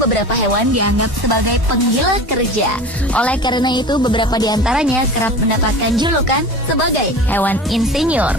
beberapa hewan dianggap sebagai penggila kerja. Oleh karena itu, beberapa di antaranya kerap mendapatkan julukan sebagai hewan insinyur.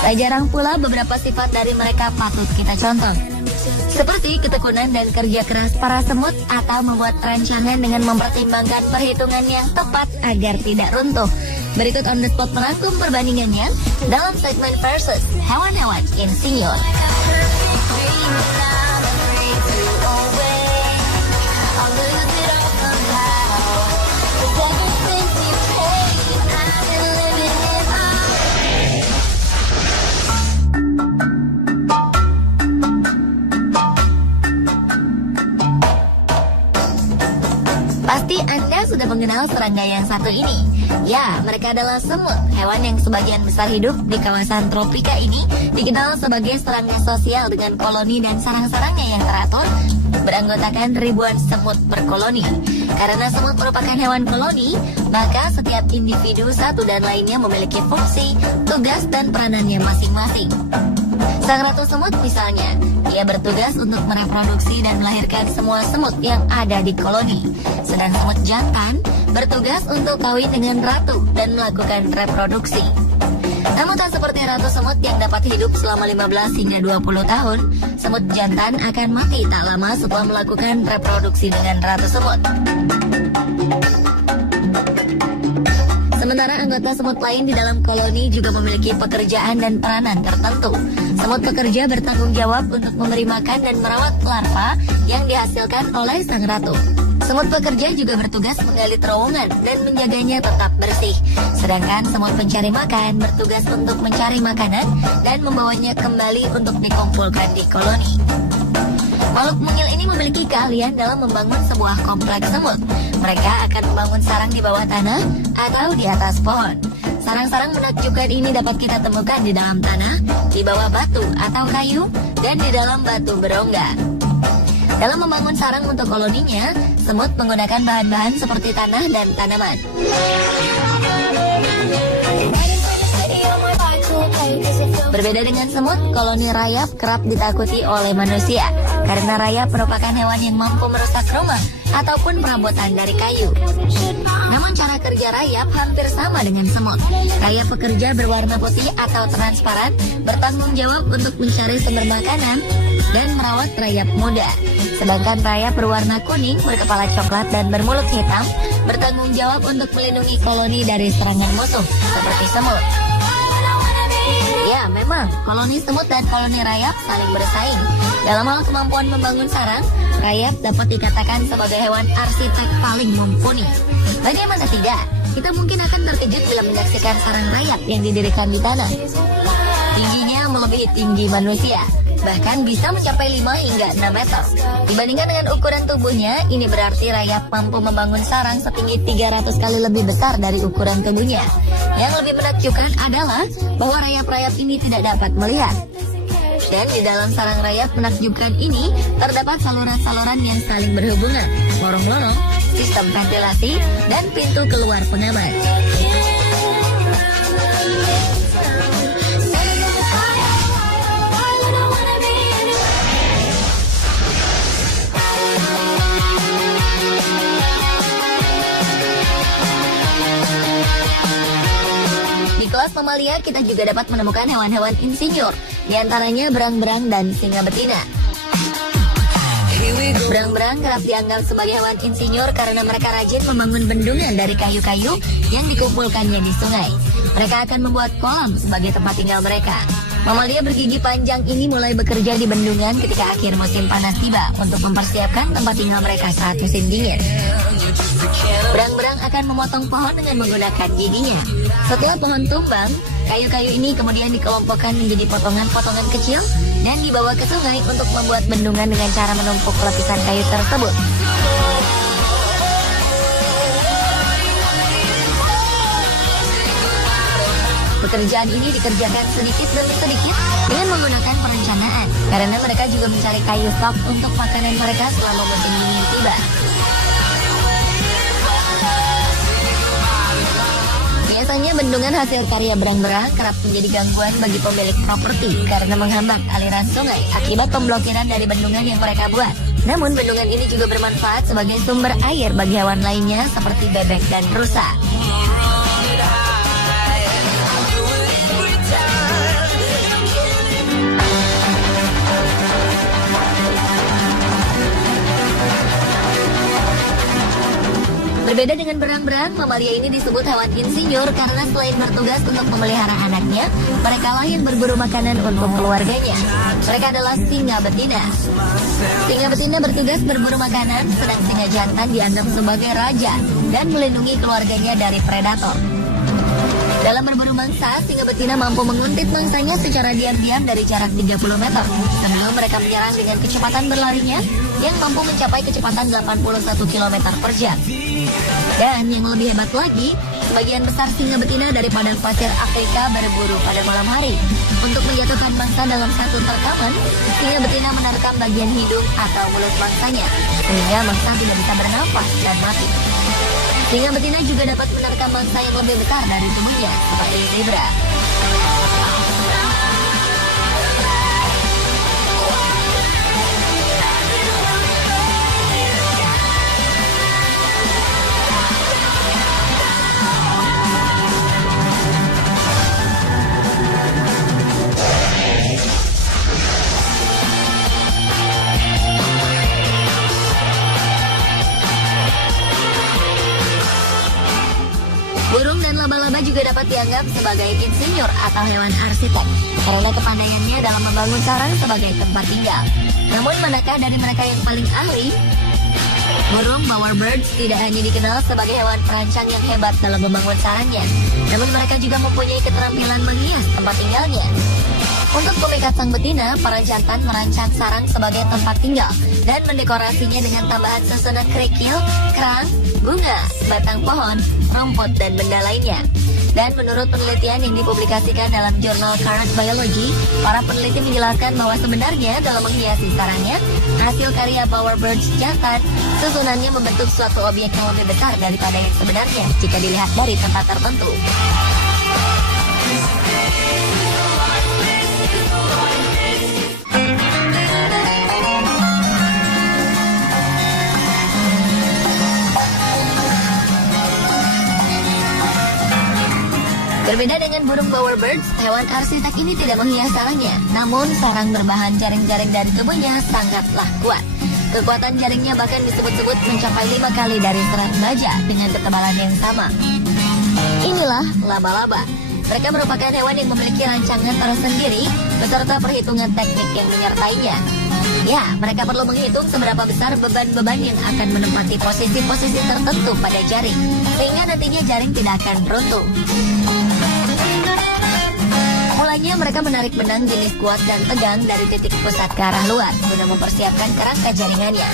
Tak jarang pula beberapa sifat dari mereka patut kita contoh, seperti ketekunan dan kerja keras para semut atau membuat rancangan dengan mempertimbangkan perhitungan yang tepat agar tidak runtuh. Berikut on the spot merangkum perbandingannya dalam segmen versus hewan-hewan insinyur. Pasti Anda sudah mengenal serangga yang satu ini. Ya, mereka adalah semut. Hewan yang sebagian besar hidup di kawasan tropika ini dikenal sebagai serangga sosial dengan koloni dan sarang-sarangnya yang teratur, beranggotakan ribuan semut per koloni. Karena semut merupakan hewan koloni, maka setiap individu satu dan lainnya memiliki fungsi, tugas, dan peranannya masing-masing. Sang ratu semut misalnya, ia bertugas untuk mereproduksi dan melahirkan semua semut yang ada di koloni. Sedang semut jantan bertugas untuk kawin dengan ratu dan melakukan reproduksi. Namun tak seperti ratu semut yang dapat hidup selama 15 hingga 20 tahun, semut jantan akan mati tak lama setelah melakukan reproduksi dengan ratu semut. Sementara anggota semut lain di dalam koloni juga memiliki pekerjaan dan peranan tertentu. Semut pekerja bertanggung jawab untuk memberi makan dan merawat larva yang dihasilkan oleh sang ratu. Semut pekerja juga bertugas menggali terowongan dan menjaganya tetap bersih. Sedangkan semut pencari makan bertugas untuk mencari makanan dan membawanya kembali untuk dikumpulkan di koloni. Makhluk mungil ini memiliki keahlian dalam membangun sebuah kompleks semut. Mereka akan membangun sarang di bawah tanah atau di atas pohon. Sarang-sarang menakjubkan ini dapat kita temukan di dalam tanah, di bawah batu atau kayu, dan di dalam batu berongga. Dalam membangun sarang untuk koloninya, semut menggunakan bahan-bahan seperti tanah dan tanaman. Berbeda dengan semut, koloni rayap kerap ditakuti oleh manusia karena rayap merupakan hewan yang mampu merusak rumah ataupun perabotan dari kayu. Namun cara kerja rayap hampir sama dengan semut. Rayap pekerja berwarna putih atau transparan bertanggung jawab untuk mencari sumber makanan dan merawat rayap muda. Sedangkan rayap berwarna kuning, berkepala coklat, dan bermulut hitam bertanggung jawab untuk melindungi koloni dari serangan musuh seperti semut. Ya, memang koloni semut dan koloni rayap saling bersaing. Dalam hal kemampuan membangun sarang, rayap dapat dikatakan sebagai hewan arsitek paling mumpuni. Bagaimana tidak? Kita mungkin akan terkejut bila menyaksikan sarang rayap yang didirikan di tanah. Tingginya melebihi tinggi manusia, bahkan bisa mencapai 5 hingga 6 meter. Dibandingkan dengan ukuran tubuhnya, ini berarti rayap mampu membangun sarang setinggi 300 kali lebih besar dari ukuran tubuhnya. Yang lebih menakjubkan adalah bahwa rayap-rayap ini tidak dapat melihat. Dan di dalam sarang rayap menakjubkan ini, terdapat saluran-saluran yang saling berhubungan, lorong-lorong, sistem ventilasi, dan pintu keluar pengaman. Mamalia, kita juga dapat menemukan hewan-hewan insinyur, diantaranya berang-berang dan singa betina. Berang-berang kerap dianggap sebagai hewan insinyur karena mereka rajin membangun bendungan dari kayu-kayu yang dikumpulkannya di sungai. Mereka akan membuat kolam sebagai tempat tinggal mereka. Mamalia bergigi panjang ini mulai bekerja di bendungan ketika akhir musim panas tiba untuk mempersiapkan tempat tinggal mereka saat musim dingin. Berang-berang akan memotong pohon dengan menggunakan giginya. Setelah pohon tumbang, kayu-kayu ini kemudian dikelompokkan menjadi potongan-potongan kecil dan dibawa ke sungai untuk membuat bendungan dengan cara menumpuk lapisan kayu tersebut. Pekerjaan ini dikerjakan sedikit demi sedikit dengan menggunakan perencanaan, karena mereka juga mencari kayu stok untuk makanan mereka selama musim dingin tiba. Biasanya bendungan hasil karya berang-berang kerap menjadi gangguan bagi pemilik properti karena menghambat aliran sungai akibat pemblokiran dari bendungan yang mereka buat. Namun bendungan ini juga bermanfaat sebagai sumber air bagi hewan lainnya seperti bebek dan rusa. Berbeda dengan berang-berang, mamalia ini disebut hewan insinyur karena selain bertugas untuk memelihara anaknya, mereka lah yang berburu makanan untuk keluarganya. Mereka adalah singa betina. Singa betina bertugas berburu makanan, sedang singa jantan dianggap sebagai raja dan melindungi keluarganya dari predator. Dalam berburu mangsa, singa betina mampu menguntit mangsanya secara diam-diam dari jarak 30 meter sebelum mereka menyerang dengan kecepatan berlarinya yang mampu mencapai kecepatan 81 km per jam. Dan yang lebih hebat lagi, sebagian besar singa betina dari padang pasir Afrika berburu pada malam hari. Untuk menjatuhkan mangsa dalam satu terkaman, singa betina menerkam bagian hidung atau mulut mangsanya, sehingga mangsa tidak bisa bernafas dan mati. Singa betina juga dapat menerkam mangsa yang lebih besar dari tubuhnya, seperti zebra. Burung dan laba-laba juga dapat dianggap sebagai insinyur atau hewan arsitek karena kepandaiannya dalam membangun sarang sebagai tempat tinggal. Namun manakah dari mereka yang paling ahli? Burung bowerbirds tidak hanya dikenal sebagai hewan perancang yang hebat dalam membangun sarangnya, namun mereka juga mempunyai keterampilan menghias tempat tinggalnya. Untuk memikat sang betina, para jantan merancang sarang sebagai tempat tinggal dan mendekorasinya dengan tambahan susunan kerikil, kerang, bunga, batang pohon, rumput, dan benda lainnya. Dan menurut penelitian yang dipublikasikan dalam jurnal Current Biology, para peneliti menjelaskan bahwa sebenarnya dalam menghiasi sarangnya, hasil karya bowerbirds jantan, susunannya membentuk suatu objek yang lebih besar daripada yang sebenarnya jika dilihat dari tempat tertentu. Berbeda dengan burung bowerbirds, hewan arsitek ini tidak menghias sarangnya. Namun sarang berbahan jaring-jaring dan kebunnya sangatlah kuat. Kekuatan jaringnya bahkan disebut-sebut mencapai 5 kali dari serat baja dengan ketebalan yang sama. Inilah laba-laba. Mereka merupakan hewan yang memiliki rancangan tersendiri beserta perhitungan teknik yang menyertainya. Ya, mereka perlu menghitung seberapa besar beban-beban yang akan menempati posisi-posisi tertentu pada jaring, sehingga nantinya jaring tidak akan runtuh. Mulanya mereka menarik benang jenis kuat dan tegang dari titik pusat ke arah luar guna mempersiapkan kerangka jaringannya.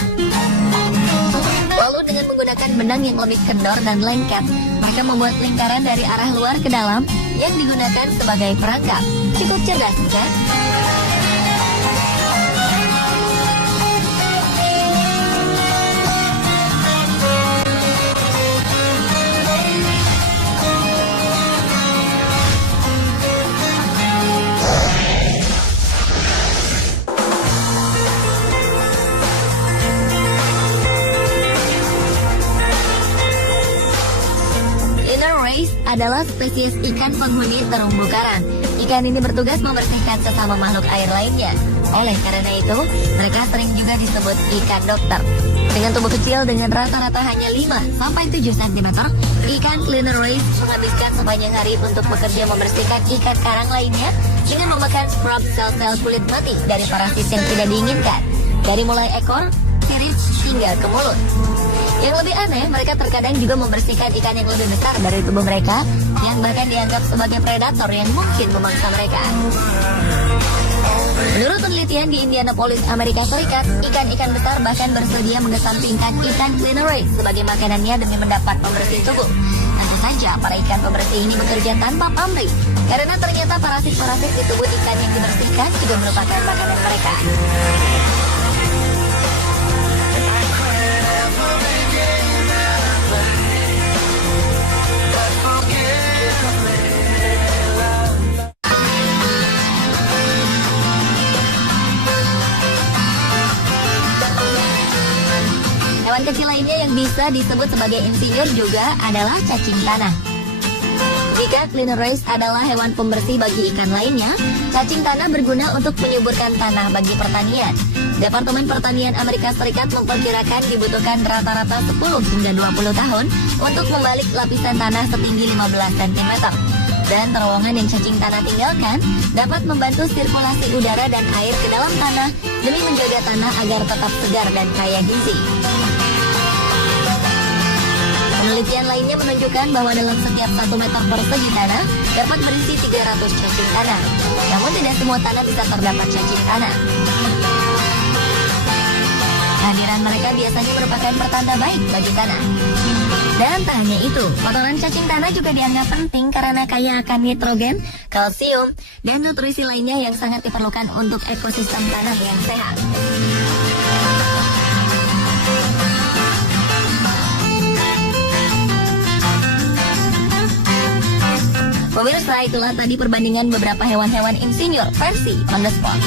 Lalu dengan menggunakan benang yang lebih kendor dan lengket, mereka membuat lingkaran dari arah luar ke dalam yang digunakan sebagai perangkap. Cukup cerdas, kan? Adalah spesies ikan penghuni terumbu karang. Ikan ini bertugas membersihkan sesama makhluk air lainnya. Oleh karena itu, mereka sering juga disebut ikan dokter. Dengan tubuh kecil dengan rata-rata hanya 5-7 cm, ikan cleaner race menghabiskan sepanjang hari untuk bekerja membersihkan ikan karang lainnya dengan memakan scrub sel-sel kulit mati dari parasit yang tidak diinginkan, dari mulai ekor, sirip, hingga ke mulut. Yang lebih aneh, mereka terkadang juga membersihkan ikan yang lebih besar dari tubuh mereka, yang bahkan dianggap sebagai predator yang mungkin memangsa mereka. Menurut penelitian di Indianapolis, Amerika Serikat, ikan-ikan besar bahkan bersedia mengesampingkan ikan cleaner race sebagai makanannya demi mendapat pembersih tubuh. Tentu saja, para ikan pembersih ini bekerja tanpa pamrih, karena ternyata parasit-parasit di tubuh ikan yang dibersihkan juga merupakan makanan mereka. bisa disebut sebagai insinyur juga adalah cacing tanah. Jika cleaner rice adalah hewan pembersih bagi ikan lainnya, cacing tanah berguna untuk menyuburkan tanah bagi pertanian. Departemen Pertanian Amerika Serikat memperkirakan dibutuhkan rata-rata 10 hingga 20 tahun untuk membalik lapisan tanah setinggi 15 cm. Dan terowongan yang cacing tanah tinggalkan dapat membantu sirkulasi udara dan air ke dalam tanah demi menjaga tanah agar tetap segar dan kaya gizi. Penelitian lainnya menunjukkan bahwa dalam setiap 1 meter persegi tanah dapat berisi 300 cacing tanah. Namun tidak semua tanah bisa terdapat cacing tanah. Kehadiran mereka biasanya merupakan pertanda baik bagi tanah. Dan tak hanya itu, kotoran cacing tanah juga dianggap penting karena kaya akan nitrogen, kalsium, dan nutrisi lainnya yang sangat diperlukan untuk ekosistem tanah yang sehat. Pemirsa, itulah tadi perbandingan beberapa hewan-hewan insinyur versi On The Spot.